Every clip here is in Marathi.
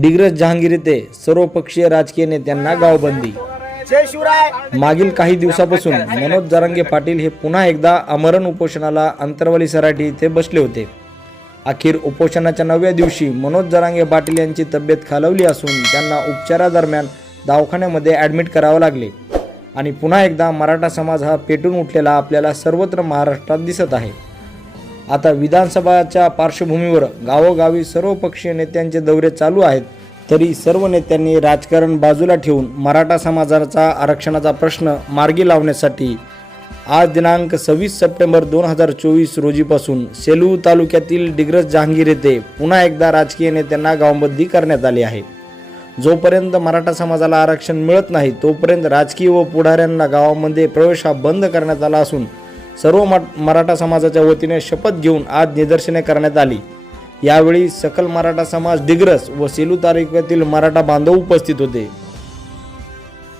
डिग्रस जहांगीर येथे सर्वपक्षीय राजकीय नेत्यांना गावबंदी. मागील काही दिवसापासून मनोज जरांगे पाटील हे पुन्हा एकदा अमरण उपोषणाला अंतरवाली सराठी इथे बसले होते. अखेर उपोषणाच्या नवव्या दिवशी मनोज जरांगे पाटील यांची तब्येत खालवली असून त्यांना उपचारादरम्यान दवाखान्यामध्ये ॲडमिट करावं लागले. आणि पुन्हा एकदा मराठा समाज हा पेटून उठलेला आपल्याला सर्वत्र महाराष्ट्रात दिसत आहे. आता विधानसभाच्या पार्श्वभूमीवर गावोगावी सर्व पक्षीय नेत्यांचे दौरे चालू आहेत तरी सर्व नेत्यांनी राजकारण बाजूला ठेवून मराठा समाजाचा आरक्षणाचा प्रश्न मार्गी लावण्यासाठी आज दिनांक सव्वीस सप्टेंबर दोन हजार चोवीस रोजीपासून सेलू तालुक्यातील डिग्रस जहांगीर येथे पुन्हा एकदा राजकीय नेत्यांना गावबंदी करण्यात आली आहे. जोपर्यंत मराठा समाजाला आरक्षण मिळत नाही तोपर्यंत राजकीय व पुढाऱ्यांना गावामध्ये प्रवेश हा बंद करण्यात आला असून सर्व मराठा समाजाच्या वतीने शपथ घेऊन आज निदर्शने करण्यात आली. यावेळी सकल मराठा समाज डिग्रस व सेलू तालुक्यातील मराठा बांधव उपस्थित होते.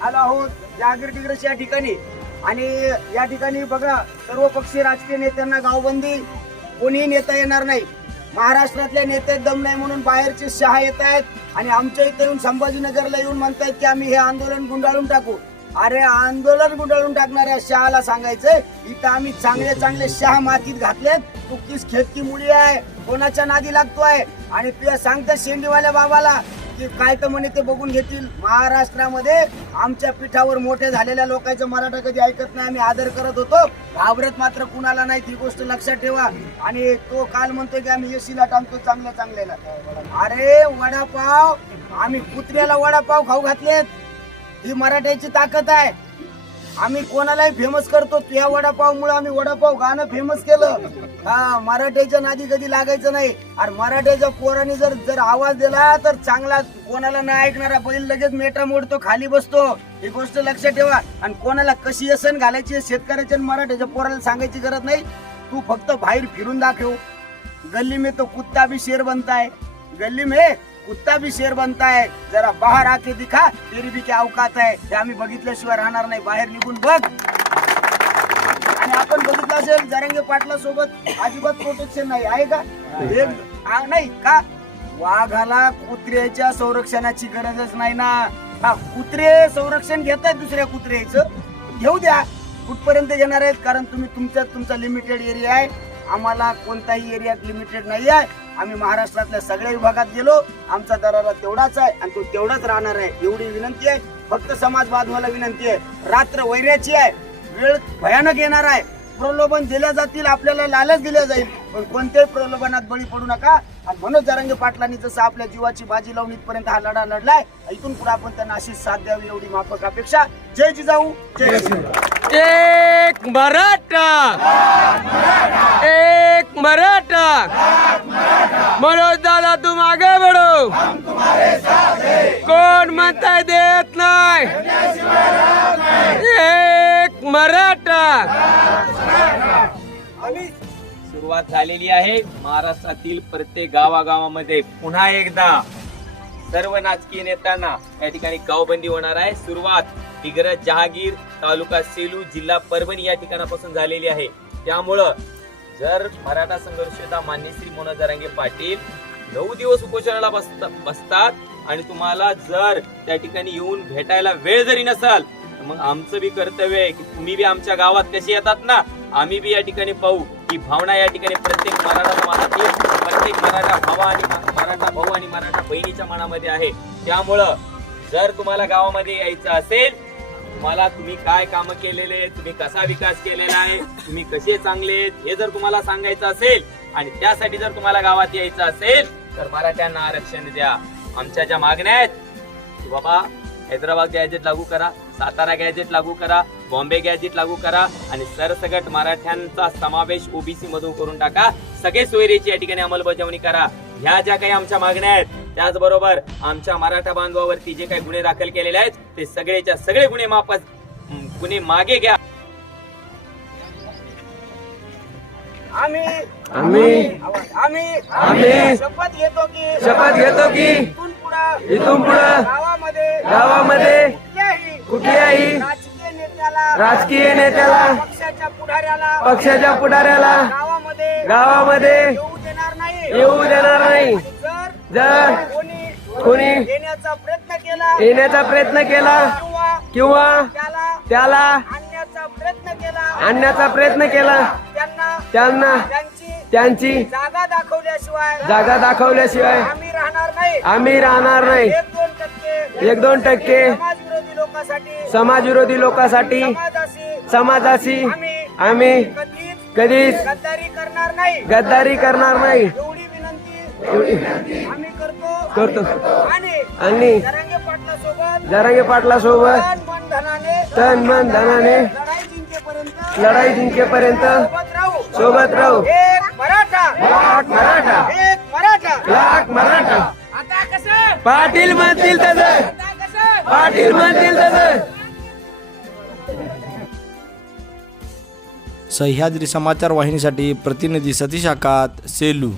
आलो आहोत जागीर डिग्रस या ठिकाणी. आणि या ठिकाणी बघा सर्व पक्षीय राजकीय नेत्यांना गावबंदी कोणीही नेता येणार नाही. महाराष्ट्रातले नेते दम नाही म्हणून बाहेरचे शहा येत आहेत. आणि आमच्या इथे येऊन संभाजीनगरला येऊन म्हणतायत की आम्ही हे आंदोलन गुंडाळून टाकू. अरे आंदोलन गुंडाळून टाकणाऱ्या शहाला सांगायचंय इथं आम्ही चांगले चांगले शहा मातीत घातलेत तू किस खेतकी मुली आहे कोणाच्या नादी लागतोय? आणि तुला सांगता शेंडीवाल्या बाबाला की काय तर म्हणे ते बघून घेतील. महाराष्ट्रामध्ये आमच्या पीठावर मोठे झालेल्या लोकांचं मराठा कधी ऐकत नाही आम्ही आदर करत होतो. घाबरत मात्र कुणाला नाही ती गोष्ट लक्षात ठेवा. आणि तो काल म्हणतो की आम्ही एसीला टाकतो चांगल्या चांगल्याला. अरे वडापाव आम्ही कुत्र्याला वडापाव खाऊ घातलेत. ही मराठ्याची ताकद आहे. आम्ही कोणालाही फेमस करतो त्या वडापावमुळे आम्ही वडापाव गाणं फेमस केलं. हा मराठ्याच्या नादी कधी लागायचं नाही. आणि मराठ्याच्या पोरांनी जर जर आवाज दिला तर चांगला कोणाला नाही ऐकणारा बैल लगेच मेटा मोडतो खाली बसतो. ही गोष्ट लक्षात ठेवा. आणि कोणाला कशी असन घालायची शेतकऱ्याच्या आणि मराठ्याच्या पोराला सांगायची गरज नाही. तू फक्त बाहेर फिरून दाखव. गल्ली में तो कुत्ता भी शेर बनता गल्ली गली में कुत्ता भी शेर बनता है। जरा बाहर आके दिखा तेरी भी क्या औकात आहे ते आम्ही बघितल्याशिवाय राहणार नाही बाहेर निघून बघ. आणि आपण बघितलं असेल जरंगे पाटला सोबत अजिबात प्रोटेक्शन नाही आहे का? एक आ, नाही का? वाघाला कुत्र्याच्या संरक्षणाची गरजच नाही ना. हा कुत्रे संरक्षण घेत आहेत दुसऱ्या कुत्र्याचं. घेऊ द्या कुठपर्यंत येणार आहेत? कारण तुम्ही तुमच्या तुमचा लिमिटेड एरिया आहे. आम्हाला कोणताही एरियात लिमिटेड नाही आहे आम्ही महाराष्ट्रातल्या सगळ्या विभागात गेलो. आमचा दरारा तेवढाच आहे आणि तो तेवढाच राहणार आहे एवढी विनंती आहे. फक्त समाज बांधवाला विनंती आहे. रात्र वैऱ्याची आहे. वेळ भयानक येणार आहे. प्रलोभन दिल्या जातील आपल्याला लालच दिल्या जाईल. पण कोणत्याही प्रलोभनात बळी पडू नका. आणि मनोज जरांगे पाटलांनी जसं आपल्या जीवाची बाजी लावून इथपर्यंत हा लढा लढलाय इथून पुढे आपण त्यांना अशीच साथ द्यावी एवढी माफक अपेक्षा. जय जिजाऊ जय. एक मराठा! एक मराठा! मनोज दादा तुम आगे बढ़ो. कोण म्हणताय देत नाही? एक मराठा. सुरुवात झालेली आहे महाराष्ट्रातील प्रत्येक गावागावामध्ये. पुन्हा एकदा सर्व राजकीय नेत्यांना या ठिकाणी गावबंदी होणार आहे. सुरुवात इगरज जहागीर तालुका सेलू जिल्हा परभणी या ठिकाणापासून झालेली आहे. त्यामुळं जर मराठा संघर्षता मान्य श्री मनोज जरांगे पाटील नऊ दिवस उपोषणाला बसतात आणि तुम्हाला जर त्या ठिकाणी येऊन भेटायला वेळ जरी नसाल तर मग आमचं बी कर्तव्य आहे की तुम्ही बी आमच्या गावात कशी येतात ना आम्ही बी या ठिकाणी पाहू. ही भावना या ठिकाणी प्रत्येक मराठा समाजातील प्रत्येक मराठा भावा आणि मराठा भाऊ आणि मराठा बहिणीच्या मनामध्ये आहे. त्यामुळं जर तुम्हाला गावामध्ये यायचं असेल तुम्हाला तुम्ही काय कामं केलेले आहेत, तुम्ही कसा विकास केलेला आहे तुम्ही कसे चांगले आहेत हे जर तुम्हाला सांगायचं असेल आणि त्यासाठी जर तुम्हाला गावात यायचं असेल तर मराठ्यांना आरक्षण द्या. आमच्या ज्या मागण्या आहेत बाबा हैदराबाद गॅजेट लागू करा सातारा गॅजेट लागू करा बॉम्बे गॅजेट लागू करा आणि सरसगट मराठ्यांचा समावेश ओबीसी मधून करून टाका. सगळे सोयरीची या ठिकाणी अंमलबजावणी करा. ह्या ज्या काही आमच्या मागण्या आहेत त्याचबरोबर आमच्या मराठा बांधवावरती जे काही गुन्हे दाखल केलेले आहेत ते सगळेच्या सगळे गुन्हे मापस हं, गुन्हे मागे घ्या. आम्ही आम्ही आम्ही आम्ही शपथ घेतो की शपथ घेतो की इथून पुढं इथून पुढं गावामध्ये गावामध्ये कुठल्याही कुठल्याही राजकीय नेत्याला राजकीय नेत्याला पक्षाच्या पुढाऱ्याला पक्षाच्या पुढाऱ्याला गावामध्ये गावामध्ये येऊ देणार नाही. येऊ जर कोणी येण्याचा प्रयत्न केला. येण्याचा प्रयत्न केला किंवा त्याला आणण्याचा प्रयत्न केला. आणण्याचा प्रयत्न केला. त्यांना त्यांना त्यांची जागा दाखवल्याशिवाय जागा दाखवल्याशिवाय आम्ही राहणार नाही. आम्ही राहणार नाही. एक दोन टक्के एक दोन टक्के समाजविरोधी लोकांसाठी समाजविरोधी लोकांसाठी समाजाशी आम्ही कधीच गद्दारी करणार नाही. गद्दारी करणार नाही. आम्ही करतो. करतो. आणि आणि जरांगे पाटला सोबत जरांगे पाटला सोबत तन मन धनाने तन मन धनाने लढाई जिंकेपर्यंत लढाई जिंकेपर्यंत सोबत राहू. सोबत राहू. एक मराठा. लाख मराठा. एक मराठा. लाख मराठा. आता कसं? पाटील म्हणतील तसं. आता कसं? पाटील म्हणतील तसं. सह्याद्री समाचार वाहिनीसाठी प्रतिनिधी सतीश आकात सेलू.